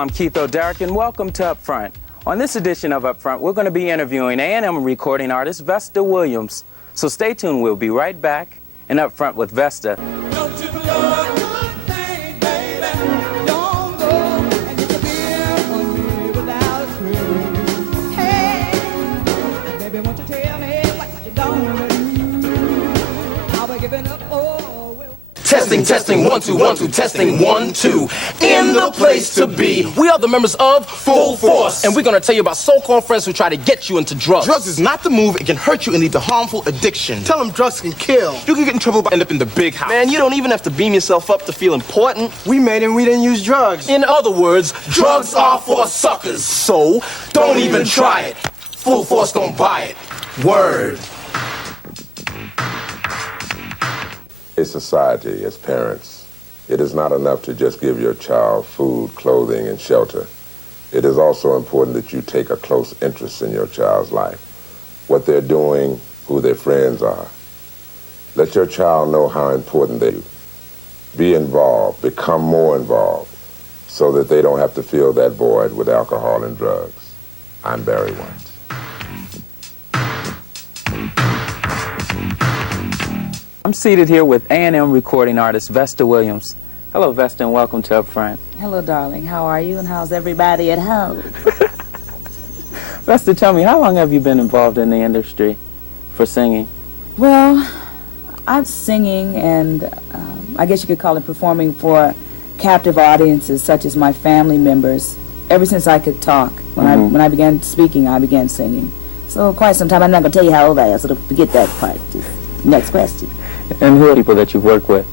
I'm Keith O'Darrick, and welcome to Upfront. On this edition of Upfront, we're going to be interviewing A&M recording artist Vesta Williams. So stay tuned, we'll be right back in Upfront with Vesta. Testing, testing, 1, 2, 1, 2, testing, 1, 2. In the place to be. We are the members of Full Force, and we're gonna tell you about so-called friends who try to get you into drugs. Drugs is not the move. It can hurt you and lead to harmful addiction. Tell them drugs can kill. You can get in trouble by end up in the big house. Man, you don't even have to beam yourself up to feel important. We made it and we didn't use drugs. In other words, drugs are for suckers. So, don't even try it. Full Force don't buy it. Word. Society, as parents, it is not enough to just give your child food, clothing, and shelter. It is also important that you take a close interest in your child's life, what they're doing, who their friends are. Let your child know how important they are. Be involved, become more involved, so that they don't have to fill that void with alcohol and drugs. I'm Barry White. I'm seated here with A&M recording artist Vesta Williams. Hello, Vesta, and welcome to Upfront. Hello, darling. How are you, and how's everybody at home? Vesta, tell me, how long have you been involved in the industry for singing? Well, I'm singing, and I guess you could call it performing for captive audiences, such as my family members, ever since I could talk. When I began speaking, I began singing. So quite some time. I'm not going to tell you how old I am, so don't forget that part. Just next question. And who are people that you've worked with?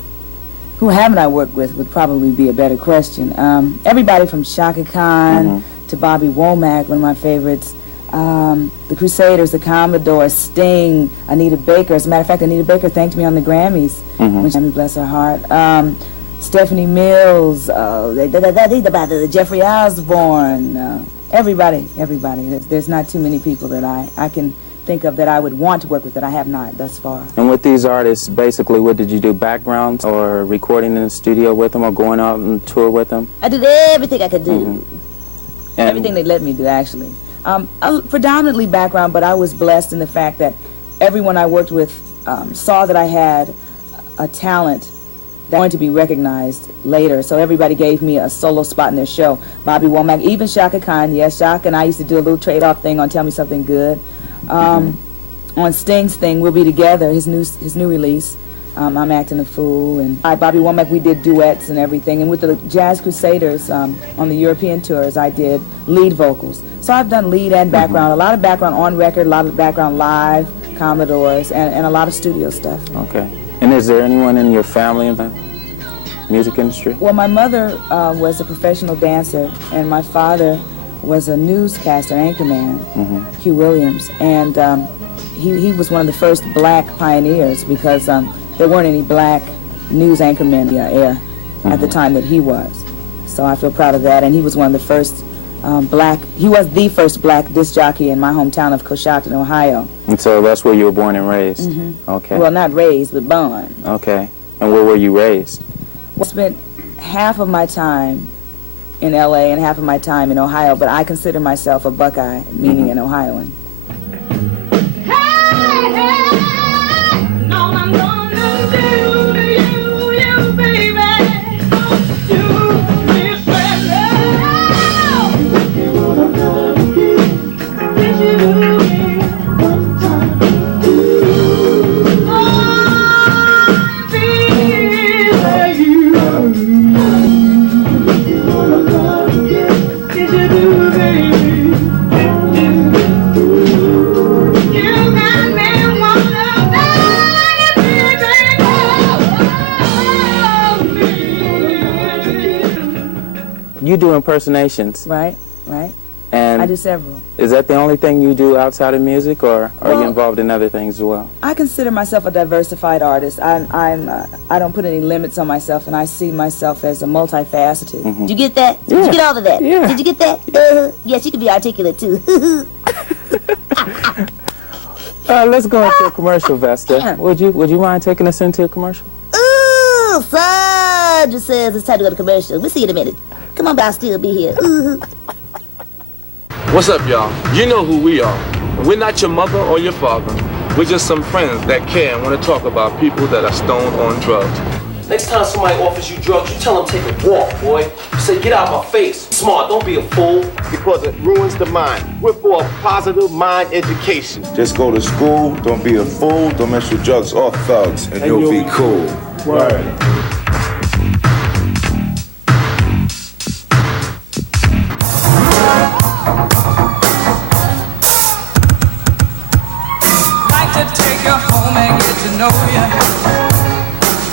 Who haven't I worked with would probably be a better question. Everybody from Shaka Khan to Bobby Womack, one of my favorites, the Crusaders, the Commodores, Sting, Anita Baker. As a matter of fact, Anita Baker thanked me on the Grammys, which bless her heart. Stephanie Mills, the Jeffrey Osborne, everybody. There's not too many people that I can think of that I would want to work with that I have not thus far. And with these artists, basically, what did you do? Backgrounds or recording in the studio with them or going out on tour with them? I did everything I could do. Everything they let me do, actually. Predominantly background, but I was blessed in the fact that everyone I worked with saw that I had a talent that wanted to be recognized later. So everybody gave me a solo spot in their show. Bobby Womack, even Shaka Khan. Yes, Shaka and I used to do a little trade-off thing on Tell Me Something Good. On Sting's thing, We'll Be Together, his new release, I'm Acting a Fool, and Bobby Womack, we did duets and everything, and with the Jazz Crusaders on the European tours, I did lead vocals. So I've done lead and background, a lot of background on record, a lot of background live, Commodores, and a lot of studio stuff. Okay. And is there anyone in your family in the music industry? Well, my mother was a professional dancer, and my father was a newscaster, anchorman, Hugh Williams, and he was one of the first black pioneers because there weren't any black news anchormen air at the time that he was. So I feel proud of that, and he was one of the first he was the first black disc jockey in my hometown of Coshocton, Ohio. And so that's where you were born and raised? Okay. Well, not raised, but born. Okay. And where were you raised? I spent half of my time in L.A. and half of my time in Ohio, but I consider myself a Buckeye, meaning an Ohioan. Hey, hey, all I'm gonna do to you, baby, you me special. What I'm gonna give, is you me one time. Oh, baby, you. What I'm gonna give, is you do, baby. You do impersonations. Right. And I do several. Is that the only thing you do outside of music, or are you involved in other things as well? I consider myself a diversified artist. I don't put any limits on myself, and I see myself as a multifaceted. Did you get that? Yeah. Did you get all of that? Yeah. Did you get that? Yes, you can be articulate too. Let's go into a commercial, Vesta. Would you mind taking us into a commercial? Ooh, Sandra says it's time to go to commercial. We'll see you in a minute. Come on, but I'll still be here. What's up, y'all? You know who we are. We're not your mother or your father. We're just some friends that care and want to talk about people that are stoned on drugs. Next time somebody offers you drugs, you tell them take a walk, boy. You say, get out of my face. Smart, don't be a fool. Because it ruins the mind. We're for a positive mind education. Just go to school, don't be a fool, don't mess with drugs or thugs, and you'll be cool. Word. Like to take you home and get to know you.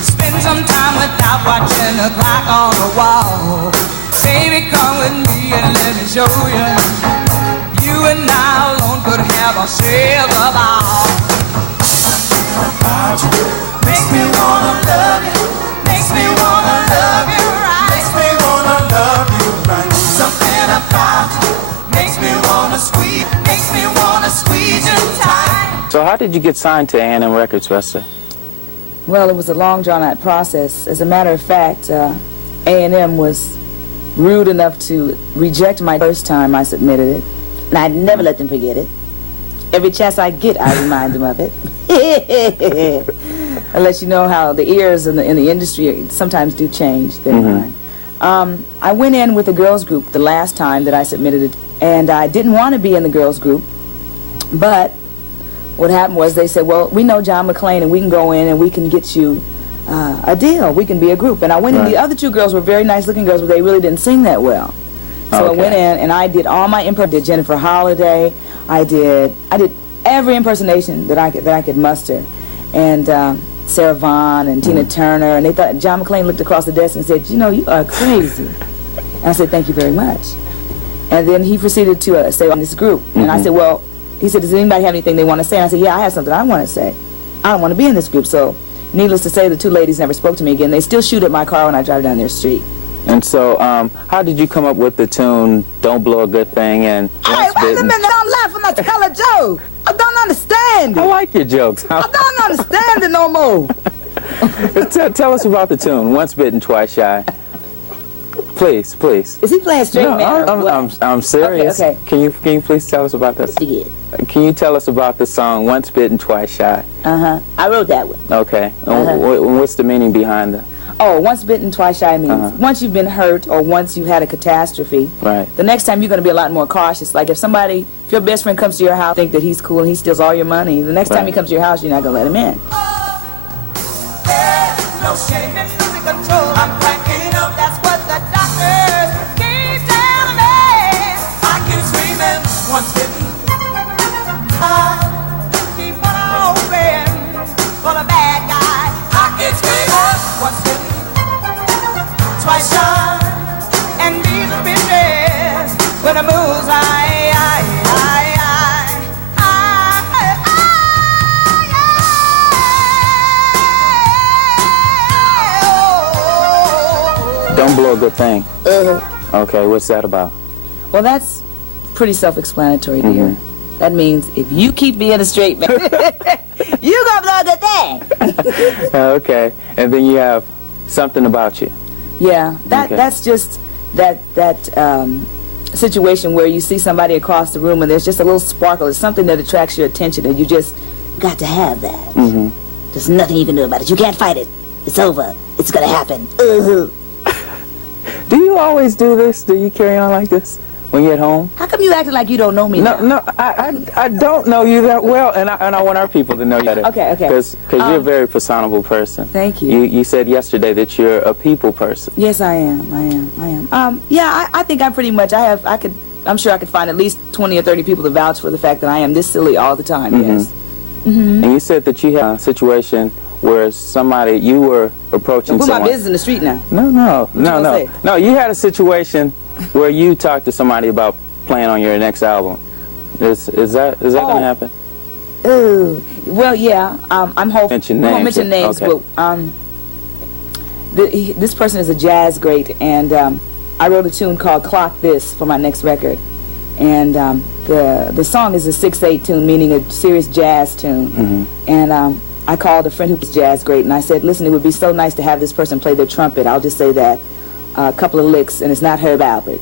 Spend some time without watching the clock on the wall. Baby, come with me and let me show you. You and I alone could have ourselves a ball. Makes me wanna love you. Makes me wanna love you right. Makes me wanna love you right. Something about you makes me wanna squeeze. Makes me wanna squeeze you tight. So how did you get signed to A&M Records, Vesta? Well, it was a long, drawn-out process. As a matter of fact, A&M was rude enough to reject my first time I submitted it. And I'd never let them forget it. Every chance I get, I remind them of it. I let you know how the ears in the industry sometimes do change their mind. I went in with a girls group the last time that I submitted it, and I didn't want to be in the girls group, but what happened was they said, well, we know John McClain and we can go in and we can get you a deal. We can be a group. And I went in. The other two girls were very nice looking girls, but they really didn't sing that well. So I went in and I did all my improv. I did Jennifer Holliday. I did every impersonation that I could muster. And Sarah Vaughan and Tina Turner. And they thought, John McClain looked across the desk and said, you know, you are crazy. And I said, thank you very much. And then he proceeded to say on this group. And I said, well, he said, does anybody have anything they want to say? And I said, yeah, I have something I want to say. I don't want to be in this group. So needless to say, the two ladies never spoke to me again. They still shoot at my car when I drive down their street. And so, how did you come up with the tune "Don't Blow a Good Thing"? And hey, wait a minute! Don't laugh when I tell a joke. I don't understand it. I like your jokes. I don't understand it no more. Tell us about the tune "Once Bitten, Twice Shy." Please, please. Is he playing straight man? I'm serious. Okay. Can you please tell us about this? Yeah. Can you tell us about the song "Once Bitten, Twice Shy"? I wrote that one. Okay. What's the meaning behind it? Oh, once bitten, twice shy means once you've been hurt or once you've had a catastrophe, the next time you're going to be a lot more cautious. Like if your best friend comes to your house, think that he's cool and he steals all your money, the next time he comes to your house, you're not going to let him in. There's no shame in losing control. I'm cracking up, that's what the doctors keep telling me. I keep screaming, once bitten. I keep on open for the bad guy. I keep screaming, once bitten. Twice shy, and these are bitches when the moon's Don't blow a good thing. Okay, what's that about? Well, that's pretty self-explanatory, dear. That means if you keep being a straight man, you gonna blow a good thing. Okay, and then you have something about you. Yeah, that's just that situation where you see somebody across the room and there's just a little sparkle. It's something that attracts your attention and you just got to have that. There's nothing you can do about it. You can't fight it. It's over. It's gonna happen. Do you always do this? Do you carry on like this when you're at home? How come you acting like you don't know me? No, I don't know you that well, and I want our people to know you better. Okay. Because you're a very personable person. Thank you. You said yesterday that you're a people person. Yes, I am. Yeah, I think I pretty much. I'm sure I could find at least 20 or 30 people to vouch for the fact that I am this silly all the time. Yes. And you said that you had a situation where you were approaching someone. Put my business in the street now. No. You had a situation where you talked to somebody about playing on your next album. Is that going to happen? Well, yeah. I'm hoping. I won't mention names. Okay. But this person is a jazz great, and I wrote a tune called "Clock This" for my next record, and the song is a 6/8 tune, meaning a serious jazz tune, and I called a friend who was jazz great, and I said, listen, it would be so nice to have this person play their trumpet. I'll just say that. a couple of licks, and it's not Herb Albert.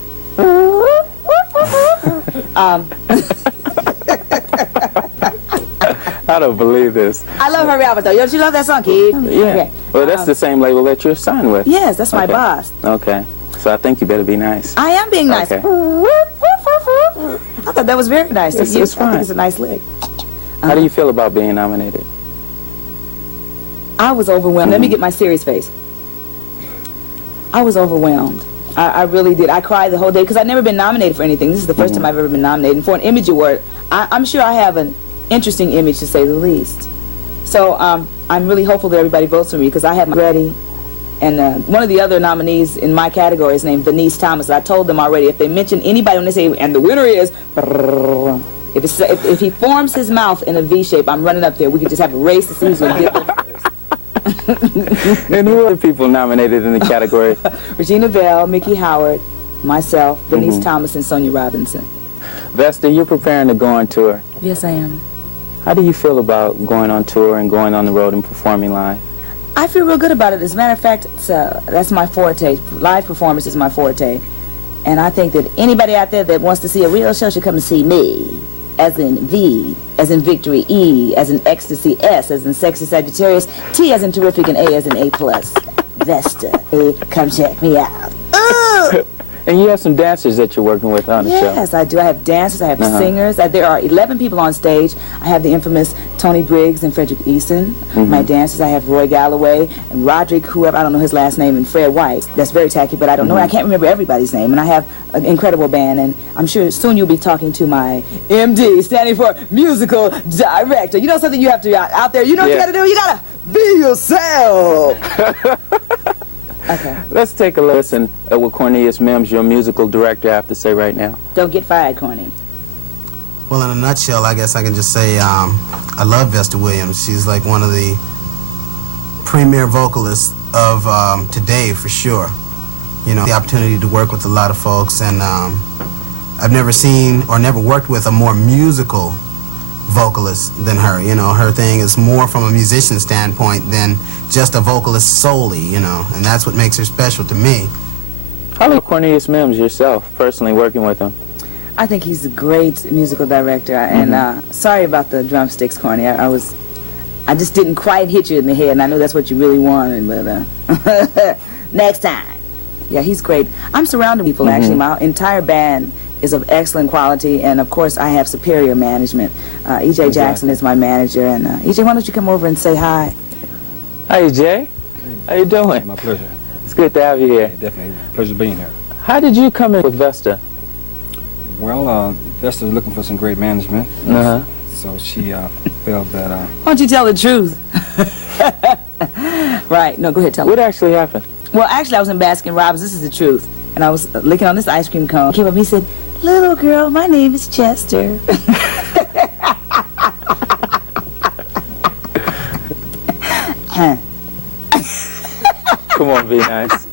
I don't believe this. I love Herb Albert, though. Don't you love that song, kid? Yeah. Okay. Well, that's the same label that you're signed with. Yes, that's my Okay. boss. Okay. So I think you better be nice. I am being nice. Okay. I thought that was very nice. It's I fine. think it's a nice lick. How do you feel about being nominated? I was overwhelmed. Let me get my serious face. I was overwhelmed. I really did. I cried the whole day because I'd never been nominated for anything. This is the first time I've ever been nominated. And for an image award, I'm sure I have an interesting image, to say the least. So I'm really hopeful that everybody votes for me because I have my ready. And one of the other nominees in my category is named Venice Thomas. I told them already, if they mention anybody, when they say, and the winner is, if he forms his mouth in a V shape, I'm running up there. We can just have a race to see who's going to get there first. And who are the people nominated in the category? Regina Bell, Mickey Howard, myself, Venice Thomas, and Sonia Robinson. Vesta, you're preparing to go on tour. Yes, I am. How do you feel about going on tour and going on the road and performing live? I feel real good about it. As a matter of fact, that's my forte. Live performance is my forte. And I think that anybody out there that wants to see a real show should come and see me. As in V, as in victory, E, as in ecstasy, S, as in sexy Sagittarius, T as in terrific, and A as in A+. Vesta. Hey, come check me out. And you have some dancers that you're working with on the show. Yes, I do. I have dancers, I have singers. There are 11 people on stage. I have the infamous Tony Briggs and Frederick Easton. My dancers, I have Roy Galloway and Roderick, whoever, I don't know his last name, and Fred White. That's very tacky, but I don't know. I can't remember everybody's name. And I have an incredible band, and I'm sure soon you'll be talking to my MD, standing for Musical Director. You know something you have to out there? You know what you got to do? You got to be yourself. Okay. Let's take a listen at what Cornelius Mims, your musical director, have to say right now. Don't get fired, Corny. Well, in a nutshell, I guess I can just say I love Vesta Williams. She's like one of the premier vocalists of today, for sure. You know, the opportunity to work with a lot of folks, and I've never seen or never worked with a more musical vocalist than her. You know, her thing is more from a musician standpoint than just a vocalist solely, you know, and that's what makes her special to me. How about Cornelius Mims yourself, personally working with him? I think he's a great musical director, and sorry about the drumsticks, Corny. I just didn't quite hit you in the head, and I know that's what you really wanted, but next time. Yeah, he's great. I'm surrounded with people, actually. My entire band is of excellent quality, and of course I have superior management. E.J. Jackson is my manager, and E.J., why don't you come over and say hi? Hi, Jay. How you doing? My pleasure. It's good to have you here. Yeah, definitely. Pleasure being here. How did you come in with Vesta? Well, Vesta's looking for some great management. So she felt that... Why don't you tell the truth? Right. No, go ahead, tell me. What actually happened? Well, actually, I was in Baskin Robbins. This is the truth. And I was licking on this ice cream cone. He came up and he said, "Little girl, my name is Chester." Come on, be nice.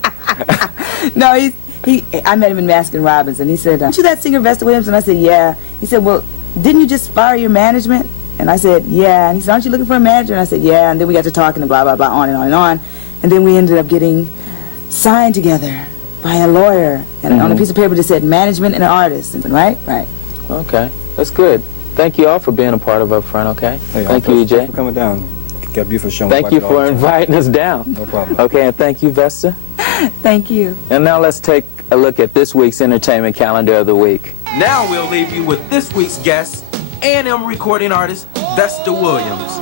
No, I met him in Baskin Robbins, and he said, "Aren't you that singer Vesta Williams?" And I said, "Yeah." He said, "Well, didn't you just fire your management?" And I said, "Yeah." And he said, "Aren't you looking for a manager?" And I said, "Yeah." And then we got to talking and blah, blah, blah, on and on and on. And then we ended up getting signed together by a lawyer, and on a piece of paper that said management and an artist, right? Right. Okay, that's good. Thank you all for being a part of Upfront, okay? Hey, thank you, EJ. Thanks for coming down. Got a beautiful show. Thank you for inviting us down. No problem. Okay, and thank you, Vesta. Thank you. And now let's take a look at this week's entertainment calendar of the week. Now we'll leave you with this week's guest, A&M recording artist, Vesta Williams.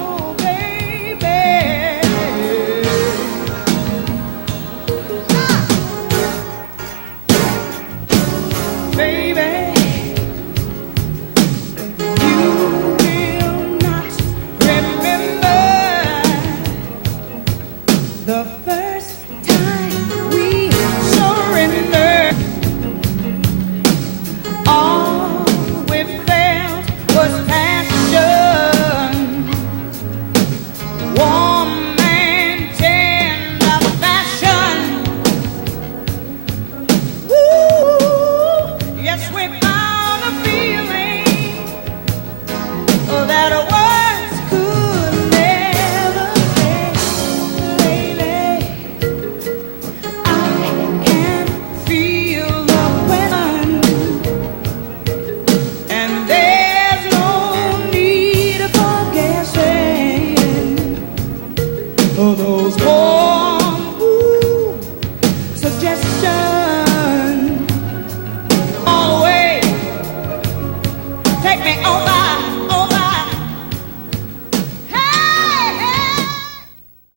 Baby.